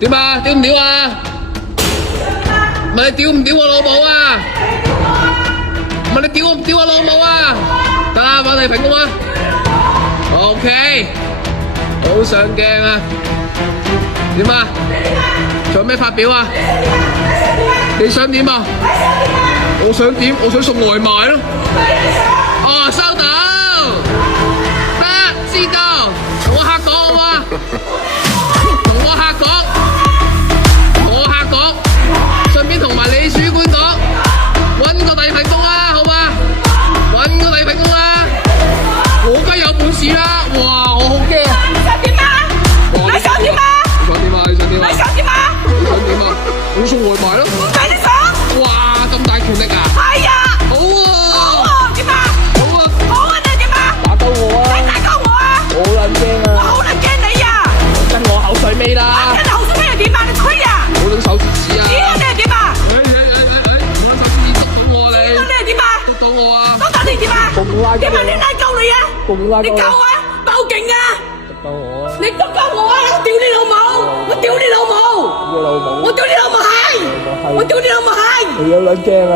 點啊？屌唔屌啊？問你屌唔屌我老母啊？問你屌唔屌我老母啊？得啦，揾你評估啊。OK， 好上鏡啊！點啊？仲有咩發表啊？你想點啊？我想點？我想送外賣咯。哦，收到。得，知道。同我客講好嘛？同我客講，順便同埋你主管講，揾個第二份工啦，好嘛？揾個第二份工啦。我梗有本事啦！哇，我好驚啊！你想點啊？你想點啊？你想點啊？你想點啊？你想點啊？你想點啊？我送外賣咯。唔計你想？哇，咁大權力啊！係啊！好喎！好啊！點啊？好啊！好啊！你點啊？打鳩我啊！你打鳩我啊！好撚驚啊！我好撚驚你啊！跟我口水尾啦！跟後生咩又點啊？你吹啊！冇撚手指指啊！咦？你係點啊？冇撚手指指捉到我啊你！你係點啊？捉到我啊！都打你點啊？點啊？你拉鳩你啊？你鳩啊！報警啊！捉到我啊！你捉鳩我啊！我屌你老母！我屌你老母！我屌你老母閪！我屌你老母閪！你有撚驚啊！